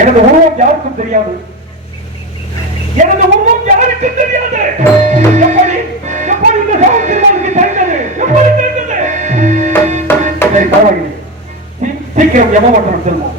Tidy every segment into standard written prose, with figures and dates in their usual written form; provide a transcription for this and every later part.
எனது உருவம் யாருக்கும் தெரியாது. எனது உருவம் யாருக்கும் தெரியாது. எப்படி எப்படி இந்த சௌக்கியமானுக்கு தெரிந்தது? எப்படி தெரிந்தது? சரி, பரவாயில்லை. சீக்கிரம் யமபட்டனம் செல்வோம்.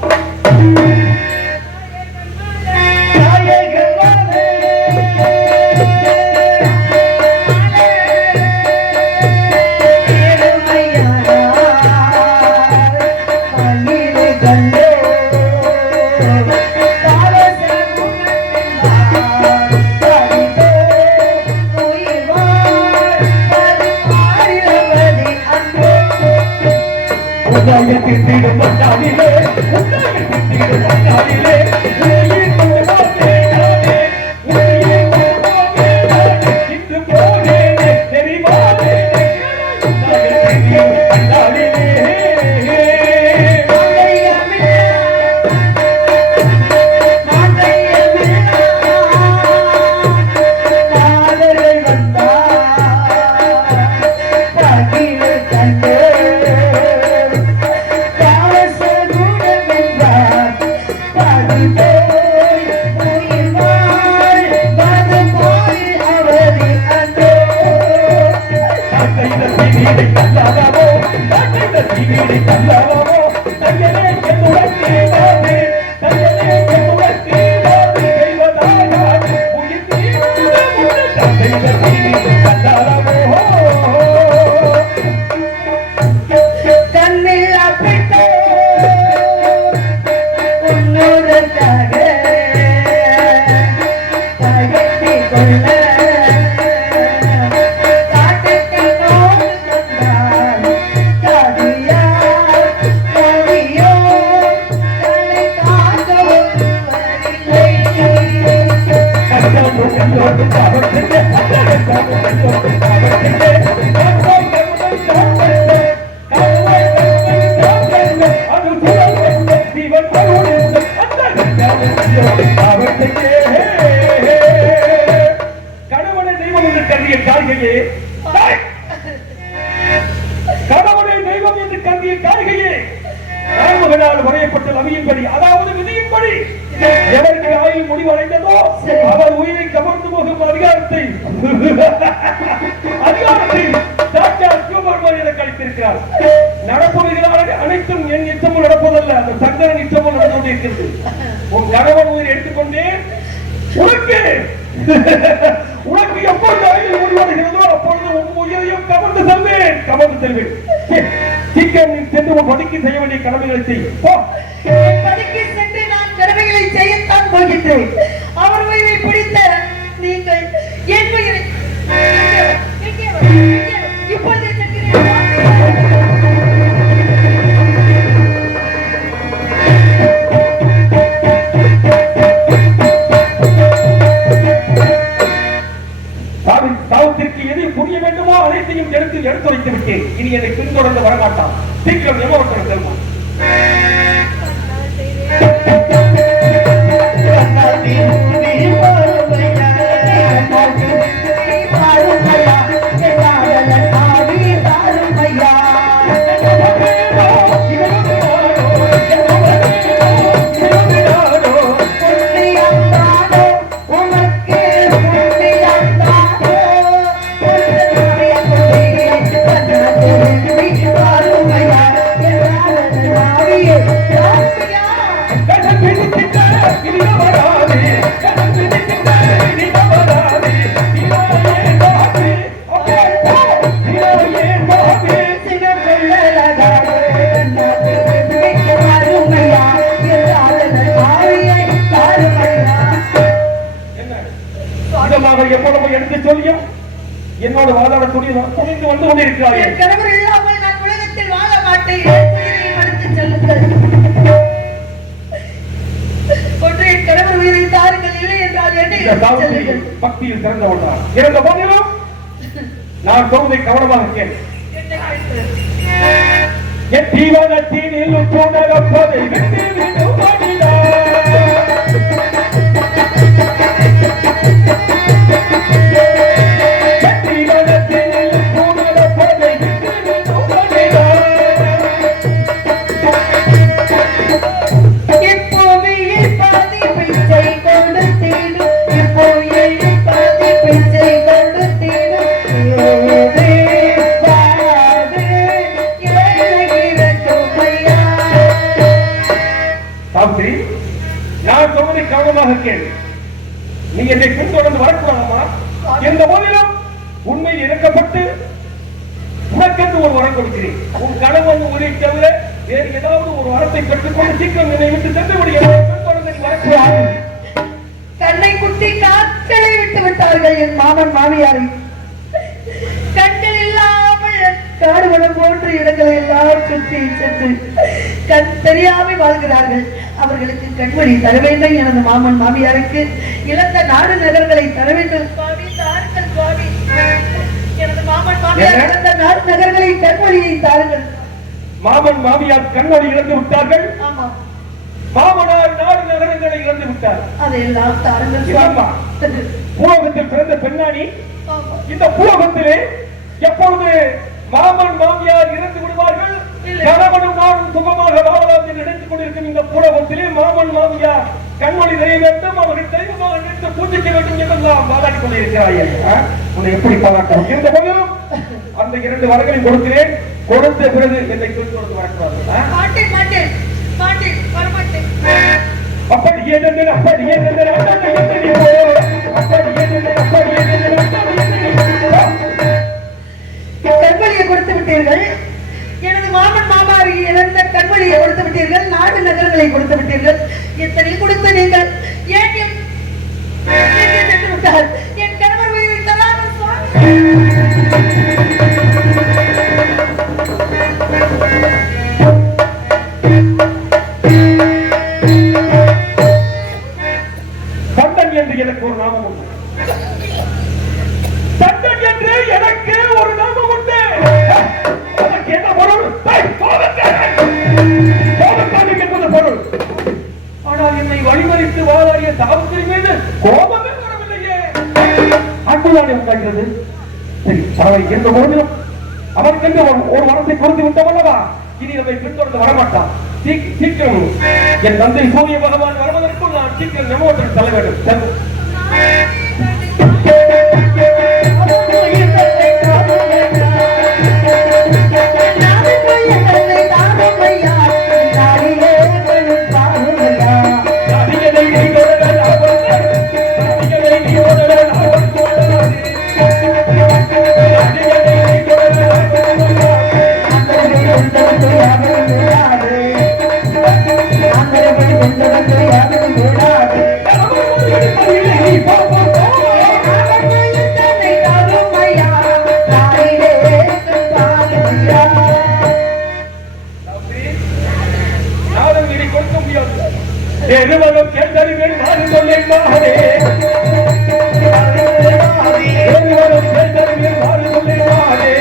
கடவுளை தெய்வம் என்று கருதிய காரிகையே, கடவுளை தெய்வம் என்று கருதிய காரிகையே, ஆன்மகனால் வரையப்பட்ட லவியின்படி, அதாவது விதியின்படி எவருக்கு ஆயுள் முடிவடைந்ததோ அவர் உயிரை கவர்ந்து போகும் அதிகாரத்தை எனக்கு அளித்திருக்கிறார். நடப்பவைகளால் அனைத்தும் என் இஷ்டமும் நடப்பதல்ல, அந்த சங்கரன் இஷ்டமும் நடந்து கொண்டிருக்கிறது. உன் கணவன் உயிரை எடுத்துக்கொண்டே உனக்கு எப்பொழுது ஆயுள் முடிவடைகிறதோ அப்பொழுது உன் உயிரையும் கவர்ந்து செல்வேன். சீக்கிரம் நீ சென்று உன் பணிக்கு செய்ய வேண்டிய கடமைகளை செய்யும். பணிக்கு சென்று நான் கடமைகளை செய்யத்தான் போகின்றேன். அவர் உயிரை பிடித்த நீங்கள் என் உயிரை இப்பொழுது சாவுத்திற்கு எது புரிய வேண்டுமோ அனைத்தையும் எடுத்து வைத்து விட்டேன். இனி என்னை பின்தொடர்ந்து வரமாட்டான். சீக்கிரம் யமபட்டனம் செல்வோம். எப்பொழுது எடுத்து சொல்லியும் என்னோட வாதாட துணிந்து வந்து கொண்டிருக்கிறார்கள். கணவர் இல்லாமல் நான் உலகத்தில் வாழ மாட்டேன். உயிரை மறுத்து செல்லுங்கள். ஒன்றைய கடவுள் உயிரை தாருங்கள், இல்லை என்றால் என்ன? பக்தியில் சிறந்தவன்தான். இறந்த போதிலும் நான் சொல்வதை கவனமாக கேள். என் தீவனத்தினில் உற்றுணரப்பதை விட்டு விட்டு கொடுக்கிறேன். உன் கணவன் உயிரை தவிர வேறு ஏதாவது ஒரு வரத்தை பெற்றுக்கொண்டு சீக்கிரம் என்னை விட்டு சென்றுவிடுகிற வரக்கூடாது. கண்ணை குட்டி காற்றலை விட்டு விட்டார்கள் என் மாமன் மாமியாரை. கண்கள் இல்லாமல் காடுவனம் போன்ற இடங்களை எல்லாம் சுற்றி சென்று கண் தெரியாமல் வாழ்கிறார்கள். அவர்களுக்கு கண்மணி தர வேண்டும். எனது மாமன் மாமியாருக்கு இழந்த நாடு நகர்களை தர வேண்டும். சுவாமி தாருங்கள் சுவாமி. எனது மாமன் மாமியார் இழந்த நாடு நகர்களை கண்மணியை தாருங்கள். மாமன் மாமியார் கண்மணி இழந்து விட்டார்கள். ஆமா, மாமனார் நாடு நகரங்களை இழந்து விட்டார். அதையெல்லாம் தாருங்கள் சுவாமி. பூலோகத்தில் பிறந்த பெண்ணாணி, இந்த பூலோகத்திலே எப்பொழுது மாமன் மாமியார் இறந்து விடுவார்கள், கணவனும் நானும் சுகமாக வாழலாம் என்று நினைத்துக் கொண்டிருக்கும் இந்த பூலோகத்திலே மாமன் மாமியார் கண்மொழி தெரிய வேண்டும், அவர்கள் தெய்வமாக நினைத்து பூஜிக்க வேண்டும் என்றெல்லாம் வாதாடி கொண்டிருக்கிறார்கள். உன்னை எப்படி பாராட்டும்? இருந்த போதிலும் அந்த 2 வரங்களையும் கொடுக்கிறேன். கொடுத்த பிறகு என்னை கொடுத்து வரக்கூடாது. மாட்டேன் மாட்டேன் மாட்டேன் வரமாட்டேன். அப்படி ஏதென்று அப்படி ஏதென்று அப்படி ஏதென்று அப்படி ஏதென்று அப்படி ஏதென்று கண்மொழியை கொடுத்து விட்டீர்கள். எனது மாமன் மாமாரி இழந்த கண்மொழியை கொடுத்து விட்டீர்கள். நாடு நகரங்களை கொடுத்து விட்டீர்கள். எத்தனை கொடுத்த நீங்கள் ஏன் என் கணவர் உயிரை தராத சண்டன் என்று எனக்கு ஒரு நாமம் உண்டு. சண்டன் என்று எனக்கு ஒரு நாமம் உண்டு. அதற்கு என்ன பொருள்? என்பது பொருள். ஆனால் என்னை வழிமறித்து வாழாடிய சாவித்திரி மீது கோபமே வரவில்லையே. அன்புதானே உண்டாகிறது. சரி, அவரை எந்த பொருளும் அவருக்கென்று ஒரு வரத்தை கொடுத்து விட்டவல்லவா, இனி நம்மை பின்தொடர்ந்து வரமாட்டான். சீக்கிரம் என் தந்தை சூரிய பகவான் வருவதற்குள் நான் சீக்கிரம் நம்மோட்டில் செல்ல வேண்டும். எருவனும் கேட்டறிவேன் மாறு சொல்லேன் மாறே. எருவனும் கேட்டறிவேன் மாறு சொல்லேன் மாறே.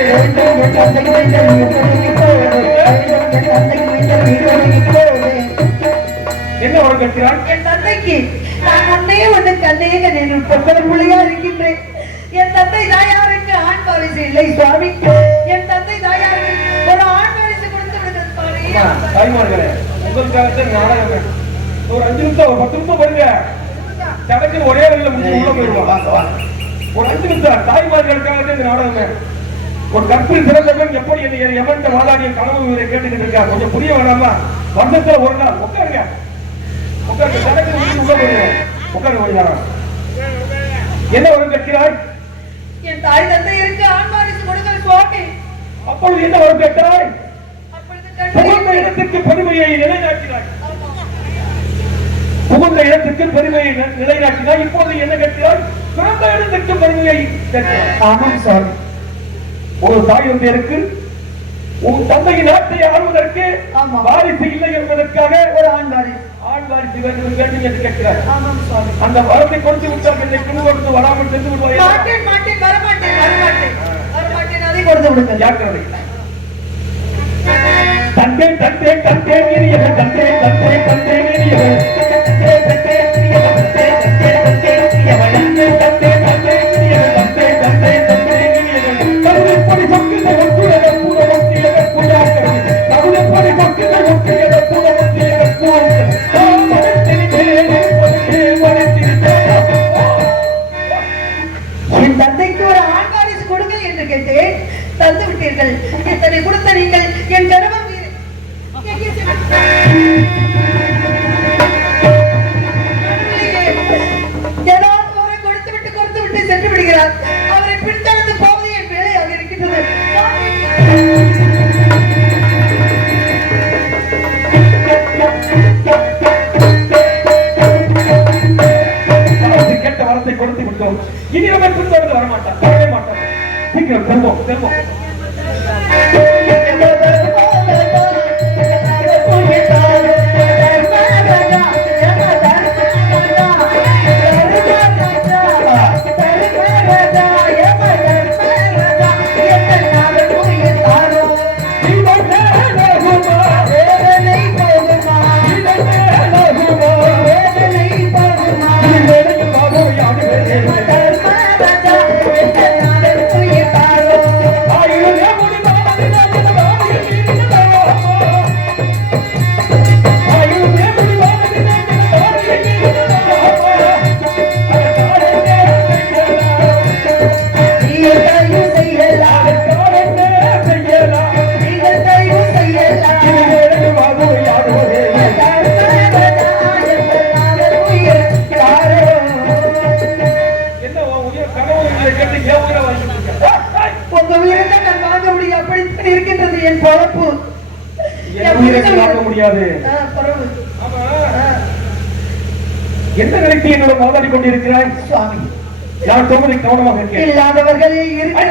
என்ன வரம் கேட்கிறான்? என் தந்தைக்கு நான் அன்னையே ஒன்று கண்ணையே கண்ணேன் பொங்கல் புள்ளியா இருக்கின்றேன். என் தந்தை தாயாருக்கு ஆண் வாரிசு இல்லை சுவாமி. என் தந்தை தாயாருக்கு ஒரு ஆண் வாரிசு கொடுத்து விடுங்கள் சுவாமி. தாய்மார்களே, உங்களுக்காக நாடகம் ஒரு 5 நிமிஷம், ஒரு 10 நிமிஷம் பாருங்க. சடக்கு ஒரே வழியில முடிச்சு உள்ள போயிடுவான். ஒரு 5 நிமிஷம் தாய்மார்களுக்காக இந்த நாடகமே. ஒரு கற்பில் சிறந்தவன் எப்படி எவன்கிட்ட வாதாடிய கனவு இவரை கேட்டுக்கிட்டு இருக்கா, கொஞ்சம் புரிய வேணாமா? வருஷத்துல ஒரு நாள் உட்காருங்க, உட்காருங்க, சடக்கு முடிச்சு உள்ள போயிருங்க. உட்காரு ஓடினாராம். என்ன வரம் கேட்கிறாய்? என் தாய் தந்தை இருக்கு ஆண் வாரிசு கொடுங்கள் சுவாமி. அப்பொழுது என்ன வரம் கேட்கிறாய்? அப்பொழுது இடத்துக்கு பெருமையை நிலைநாட்டினாய். புகுந்த இடத்துக்கு பெருமையை நிலைநாட்டினாய். இப்போது என்ன கேட்கிறாய்? பிறந்த இடத்துக்கு பெருமையை கேட்கிறாய். ஆமாம் சாமி. ஒரு தாய் தந்தையருக்கு உன் தந்தையின் நாட்டை ஆள்வதற்கு வாரிசு இல்லை என்பதற்காக ஒரு ஆண் வாரிசு வேண்டும் என்று கேட்கிறார். ஆமாம் சுவாமி. அந்த வரத்தை கொடுத்து விட்டால் என்னை குழுவெடுத்து வராமல் சென்று விடுவாய். மாட்டேன் மாட்டேன் வரமாட்டேன் வரமாட்டேன் வரமாட்டேன் அதை கொடுத்து விடுங்கள். ஜாக்கிரதை. தந்தை தந்தை தந்தை நீரியவன், தந்தை தந்தை தந்தை நீரியவன், தந்தை தந்தை நீரியவன், தந்தை தந்தை நீரியவன், தந்தை தந்தை நீரியவன், தந்தை தந்தை தந்தை நீரியவன். தகுதிப்படி சொக்கிந்த ஒற்றியவர் கூட ஒற்றியவர் புஜாக்கிறது. தகுதிப்படி சொக்கிந்த ஒற்றியவர் கூட ஒற்றியவர் கூறுங்கள். என் தந்தைக்கு ஒரு ஆண் வாரிசு கொடுங்கள் என்று கேட்டேன், தந்து விட்டீர்கள். இத்தனை கொடுத்த நீங்கள் என் கனவு கொடுத்து விட்டு சென்று விடுகிறார். அவரை பிடித்தளந்து போவது என் வேலையாக இருக்கின்றது. விட்டோம். இனி நம்ம பின்தொடர்ந்து வரமாட்டான், வரவே மாட்டான். சீக்கிரம் செல்வோம் செல்வோம். என்ன நினைத்து என்னோட மோதாடி கொண்டிருக்கிறாய் சுவாமி? நான் சொல்வதை கவனமாக இருக்கேன். இல்லாதவர்களே இருக்கிற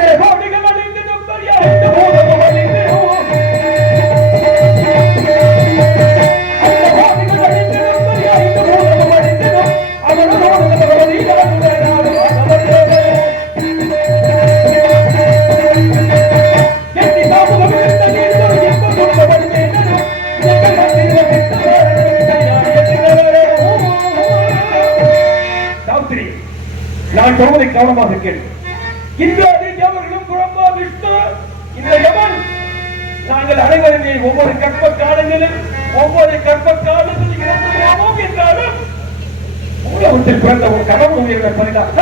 நான் சொல்வதை கவனமாக கேள். இந்த தேவர்களும் பிரம்மா விஷ்ணு இந்த யமன் நாங்கள் அனைவருமே ஒவ்வொரு கற்ப காலங்களிலும் இறந்து போவோம் என்றாலும் உலகத்தில் பிறந்த ஒரு கனவு உயிரிழந்த பரிதான்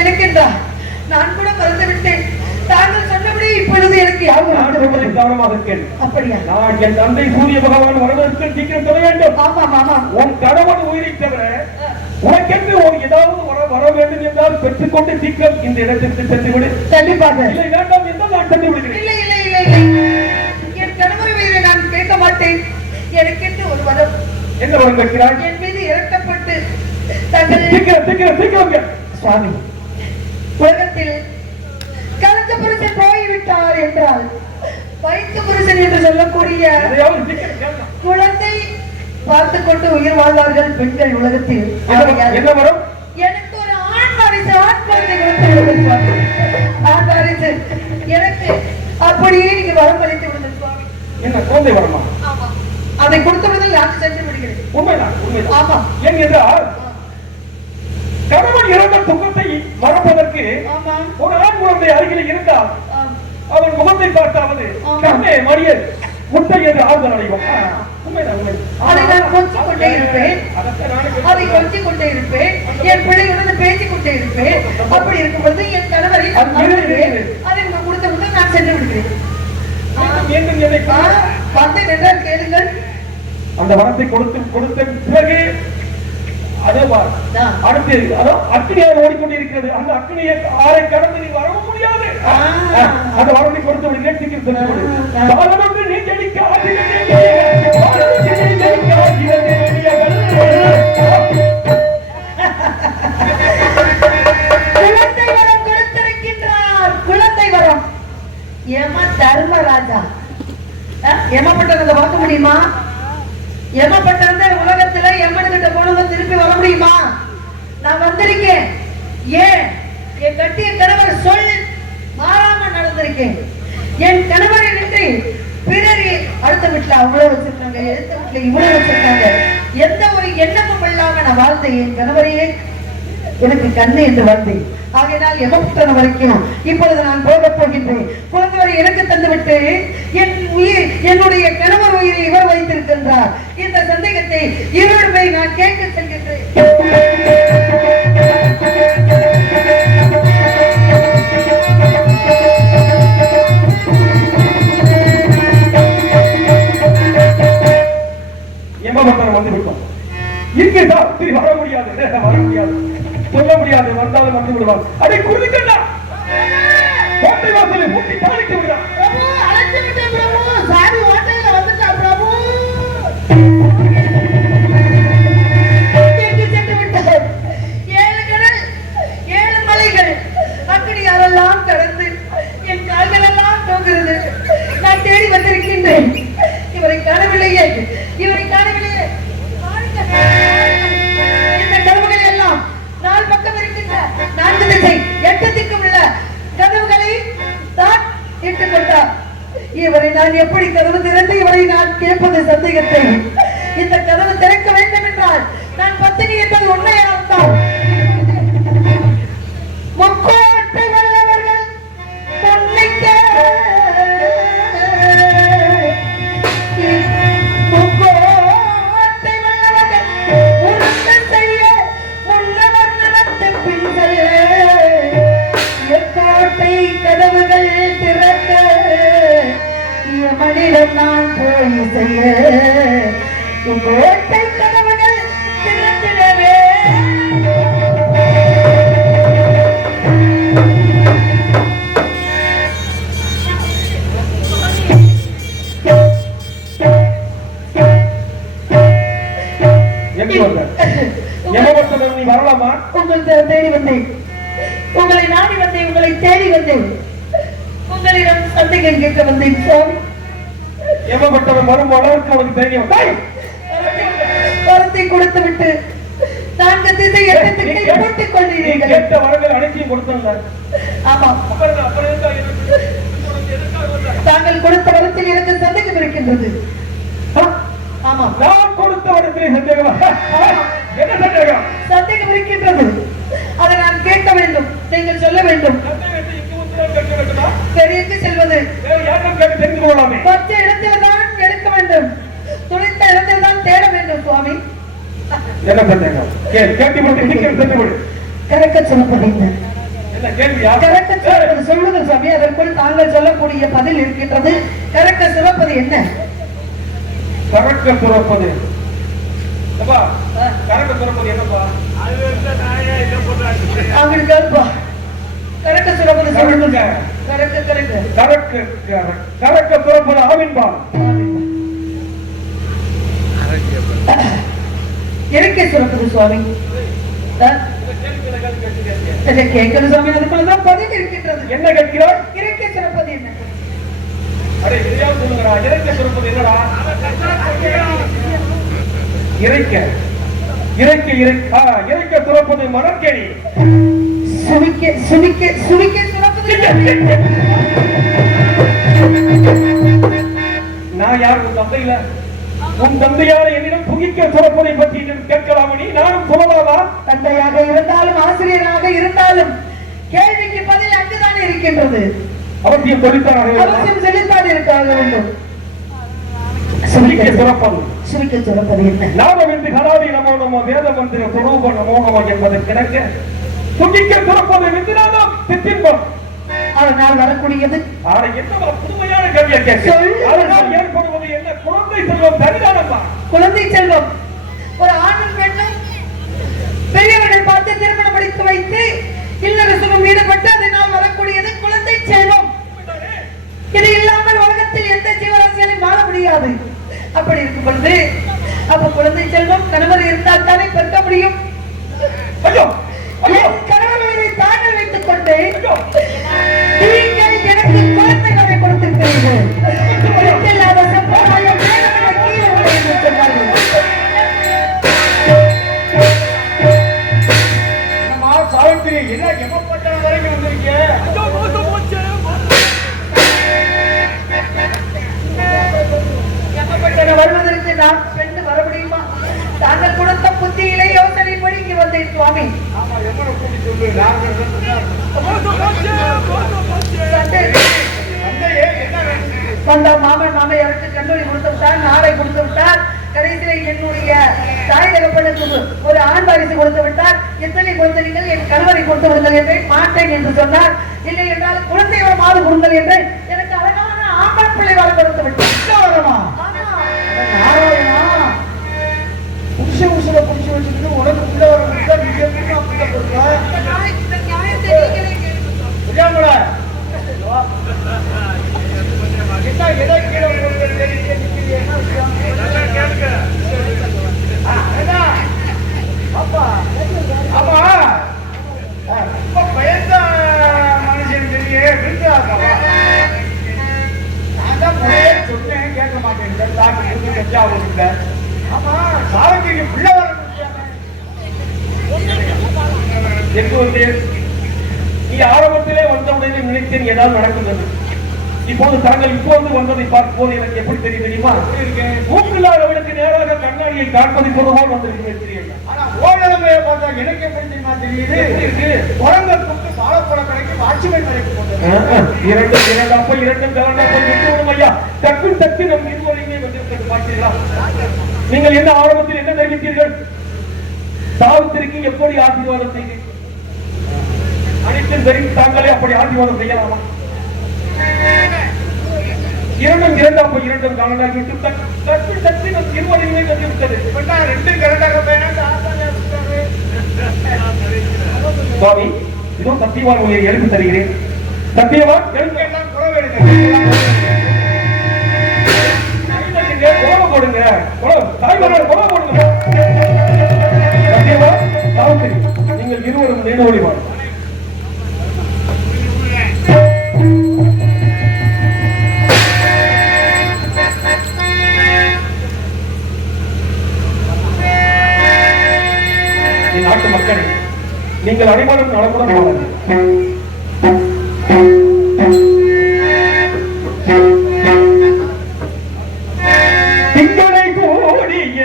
எனக்கென்றா நான் கூட மறந்து விட்டேன். தாங்கள் சொன்னபடி இப்பொழுது எனக்கு யாரும் கவனமாக இருக்கேன். அப்படியா? நான் என் தந்தை சூரிய பகவான் வருவதற்கு சீக்கிரம் சொல்ல வேண்டும். ஆமாம் ஆமாம். உன் கணவன் உயிரை தவிர உனக்கென்று ஒரு ஏதாவது வர வேண்டும் என்றால் பெற்றுக்கொண்டு சீக்கிரம் இந்த இடத்திற்கு சென்று விடு. கண்டிப்பாக. இல்லை வேண்டாம் என்றால் நான் சென்று விடுகிறேன். இல்லை இல்லை இல்லை என் கணவர் உயிரை நான் கேட்க மாட்டேன். எனக்கென்று ஒரு வரம். என்ன வரம் கேட்கிறாய்? என் மீது இறக்கப்பட்டு தங்கள் சீக்கிரம் சுவாமி, உலகத்தில் கலந்த புருஷன் போய்விட்டார் என்றால் வைத்து புருஷன் என்று சொல்லக்கூடிய குழந்தை பார்த்துக் கொண்டு உயிர் வாழ்வார்கள் பெண்கள் உலகத்தில். என்ன வரும்? எனக்கு ஒரு ஆண் வாரிசு ஆண் வாரிசு எனக்கு அப்படியே நீங்க வரம் அளித்து விடுங்க சுவாமி. என்ன குழந்தை வரமா? ஆமா, அதை கொடுத்த விடுதல் யாருக்கு சென்று விடுகிறேன். உண்மைதான். ஆமா. ஏன் என்றால் கணவன் இறந்த துக்கத்தை மறப்பதற்கு ஒரு ஆண் குழந்தை அருகில் இருந்தால் அவன் முகத்தை பார்த்தாவது கண்ணே மடியல் முட்டை என்று ஆறுதல் அடைவோம். அதை நான் கொஞ்சம் கொண்டே இருப்பேன், அதை கொஞ்சம் கொண்டே இருப்பேன், என் பிள்ளையுடன் பேசிக் கொண்டே இருப்பேன். அப்படி இருக்கும்போது என் கணவரை அதை கொடுத்த முன்னே நான் சென்று விடுகிறேன். வந்தேன் என்றால் கேளுங்கள். அந்த வரத்தை கொடுத்த பிறகு அதே அடுத்து அக்னியாக ஓடிக்கொண்டிருக்கிறது. அந்த அக்னியை ஆரை கடந்து நீ வரவும் முடியாது. அந்த வரத்தை கொடுத்து விடுகிறேன். நீ குழந்தை வரம் கொடுத்திருக்கின்றார். குழந்தை வரம் யம தர்மராஜா. யமப்பட்டதை பார்க்க முடியுமா? யமப்பட்டிருந்த உலகத்துல யமன்கிட்ட போனவங்க திருப்பி வர முடியுமா? நான் வந்திருக்கேன். ஏன் என் கட்டிய கணவர் சொல் மாறாம நடந்திருக்கேன். என் கணவரை நின்று பிறர் அடுத்த வீட்டுல அவ்வளவு வச்சிருக்காங்க, எடுத்த வீட்டுல இவ்வளவு வச்சிருக்காங்க, எந்த ஒரு எண்ணமும் இல்லாம நான் வாழ்ந்த என் கணவரையே எனக்கு கண்ணு என்று வந்தேன். ஆகையினால் எமப்புத்தனம் வரைக்கும் இப்பொழுது நான் போகப் போகின்றேன். குழந்தை எனக்கு தந்துவிட்டு என் உயிர், என்னுடைய கணவர் உயிரை இவர் வைத்திருக்கின்றார். இந்த சந்தேகத்தை இருவருமே நான் கேட்க செல்கின்றேன். எமபத்திரம் வந்து விட்டோம். இங்கே தான் வர முடியாது, வர முடியாது, சொல்ல முடியாது. வந்தாலும் வந்து விடுவார். அதை குறிக்கண்டா கோட்டை வாசலை மூட்டி தாளித்து விடுறான். ஏழு கடல், ஏழு மலைகள், அக்கடி யாரெல்லாம் கடந்து என் கால்கள் எல்லாம் தோங்குகிறது. நான் தேடி வந்திருக்கின்றேன். இவரை காணவில்லையே, இவரை காணவில்லையே. இந்த கதவுகள் எல்லாம் நாலு பக்கம் இருக்கின்ற 4 திசை 8 திக்கும் உள்ள கதவுகளை தான் இட்டுக் கொண்டார். இவரை நான் எப்படி கதவு திறந்து இவரை நான் கேட்பது சந்தேகத்தை. இந்த கதவு திறக்க வேண்டும் என்றால் நான் பத்தினி என்பது உண்மையாகத்தான். முக்கோட்டை வல்லவர்கள் பொன்னைக்க கதவுகள் திறக்க மனிதன் நான் போய் செய்ய கோட்டை கதவுகள் திறந்திடவே. நீ வரலாமா? உங்கள் தேடி வந்தேன், உங்களை நாடி வந்தேன், உங்களை தேடி வந்தேன், உங்களிடம் சந்தேகம் கேட்க வந்தேன். சுவாமி, எமப்பட்டவன் வரும் அளவுக்கு உனக்கு தெரியும். வரத்தை கொடுத்து விட்டு 4 திசை 8 திக்கை போட்டுக் கொள்கிறீர்கள். கேட்ட வரங்கள் அனைத்தையும் கொடுத்தாங்க. ஆமா, தாங்கள் கொடுத்த வரத்தில் எனக்கு சந்தேகம் இருக்கின்றது. ஆமா, நான் கொடுத்த வரத்திலே சந்தேகமா? என்ன சந்தேகம்? சந்தேகம் இருக்கின்றது. அதை நான் கேட்க வேண்டும், நீங்கள் சொல்ல வேண்டும். பெரியக்கு செல்வது தெரிந்து கொள்ளலாமே. பச்சை இடத்தில் தான் எடுக்க வேண்டும், துணித்த இடத்தில் தான் தேட வேண்டும். சுவாமி, என்ன சந்தேகம்? கேட்டு கறக்க சொல்லுவது என்ன கேள்வியா? கறக்க சொல்வது சொல்லுங்கள் சுவாமி. அதற்குள் தாங்கள் சொல்லக்கூடிய பதில் இருக்கின்றது. கறக்க சுரப்பது என்ன? கறக்க சுரப்பது கறக்க சுரப்பது என்னப்பா? அவங்களுக்கு கறக்க சுரப்பது சொல்லுங்க. கறக்க கறக்க கறக்க கறக்க சுரப்பது ஆவின்பால். இறக்கை சுரப்பது சுவாமி. கேட்கறது சுவாமி. அதுக்குள்ளதான் பதில் இருக்கின்றது. என்ன கேட்கிறார்? இறக்கை சுரப்பது என்ன? அரே சரியா சொல்லுங்கடா. இறக்கை சுரப்பது என்னடா? இறைக்க இறைக்க இறைக்க சுரப்பது மணற்கேணி. சுவிக்க சுவிக்க சுவிக்க சுரப்பது. நான் யார்? உன் தந்தையில உன் தந்தையார என்னிடம் புகிக்க சுரப்பதை பற்றி கேட்கலாமா? நீ நானும் சொல்லலாமா? தந்தையாக இருந்தாலும் ஆசிரியராக இருந்தாலும் கேள்விக்கு பதில் அங்குதானே இருக்கின்றது. அவசியம் சொல்லித்தான் அவசியம் சொல்லித்தான் இருக்காக வேண்டும். சுவிக்க சுரப்பது சுவிக்க சுரப்பது என்ன? நாமவின்றி கலாதி நமோ நம வேத மந்திர சுரூப நமோ நம என்பதை கிடக்க சுகிக்க சுரப்பதை விந்தினாலும் சித்தின்பம். அதனால் வரக்கூடியது என்னவா புதுமையான கல்வியை கேட்க அதனால் ஏற்படுவது என்ன? குழந்தை செல்வம் சரிதானப்பா. குழந்தை செல்வம் ஒரு ஆணும் பெண்ணும் பெரியவர்கள் பார்த்து திருமணம் முடித்து வைத்து இல்லற சுகம் ஈடுபட்டு அதனால் வரக்கூடியது குழந்தை செல்வம். இது இல்லாமல் உலகத்தில் எந்த ஜீவராசியாலும் வாழ முடியாது. அப்படி இருக்கும் பொழுது அப்ப குழந்தை செல்வம் கணவர் இருந்தால் தானே பெருக்க முடியும். கணவரை தாங்கள் வைத்துக் கொண்டு நீங்கள் எனக்கு குழந்தைகளை கொடுத்திருக்கிறீர்கள். சாவித்திரி என்ன எமப்பட்ட வரைக்கும் வந்திருக்கீங்க? வருவதற்கு நான் பெண்ணு வர முடியுமா? தாங்கள் கொடுத்த புத்தியிலே யோசனைப்படி இங்கு வந்தேன் சுவாமி. மாமன் மாமையாருக்கு கல்லூரி கொடுத்து விட்டார், நாளை கொடுத்து விட்டார். கடைசியில் என்னுடைய தாய் தகப்பனுக்கு ஒரு ஆண் வாரிசு கொடுத்து விட்டார். எத்தனை குழந்தைகள் என் கணவரை கொடுத்து விடுங்கள் என்று மாட்டேன் என்று சொன்னார். இல்லை என்றால் குழந்தை வரமாறு கொடுங்கள் என்று எனக்கு அழகான ஆம்பளை பிள்ளை வர கொடுத்து விட்டார். உனக்கு பிள்ளை வர கொடுத்தா நீங்க பிள்ளை கொடுத்தா பயந்த மனுஷன் சொன்னேன் கேட்க மாட்டேன். ஆமா சாவத்திக்கு பிள்ளை வர நீ ஆரம்பத்திலே வந்தவுடனே நினைத்தேன் ஏதாவது நடக்குது. இப்போது தாங்கள் இப்போது வந்ததை பார்க்கும்போது எனக்கு எப்படி தெரியும் தெரியுமா? மூப்பில்லாதவனுக்கு நேராக கண்ணாடியை காண்பதை போலவும் வந்திருக்கிறேன். ஆனா ஓரளவு பார்த்தா எனக்கு எப்படி தெரியுமா தெரியுது? குரங்குக்கு பாலப்பழ கடைக்கு ஆட்சிமை கடைக்கு போட்டது. இரண்டும் கலந்தாப்ப ஐயா டக்கு டக்கு நம் இருவரையுமே வந்திருக்கிறது பார்த்தீர்களா? நீங்கள் என்ன ஆரம்பத்தில் என்ன தெரிவித்தீர்கள்? சாவித்திரிக்கு எப்படி ஆசீர்வாதம் செய்தீர்கள்? அனைத்தும் தெரிந்து தாங்களே அப்படி ஆசீர்வாதம் செய்யலாமா? இரண்டும் காலனாகிவிட்டு தட்டு தட்டு நம் இருவரையுமே வந்துவிட்டது. ரெண்டும் கரெக்டாக சுவாமி, இதோ சத்தியவான் உங்களை எழுப்பி தருகிறேன். சத்தியவான் எல்லாம் குறவெடுங்க, கோலம் போடுங்க, தாய்மாரோட கோலம் போடுங்க. சத்தியவான், சாவித்திரி, நீங்கள் இருவரும் நேர்வழிவான். நாட்டு மக்களே, நீங்கள் அனைவரும் நலமுடன் வாழ திங்களை கூடிய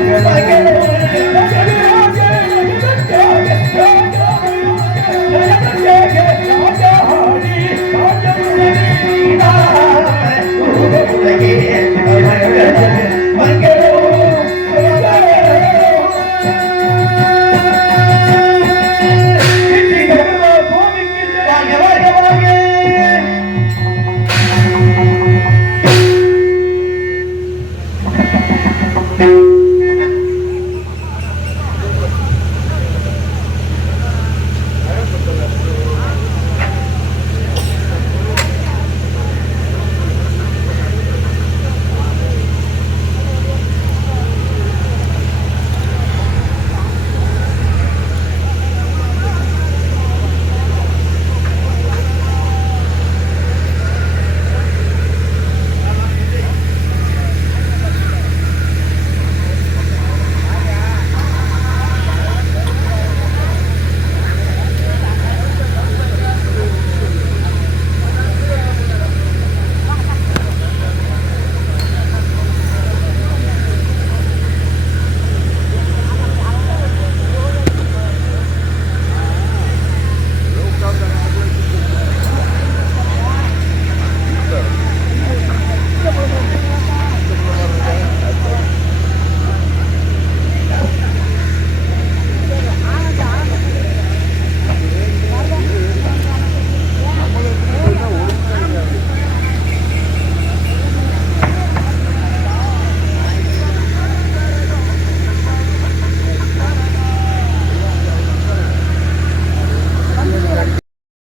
Yeah.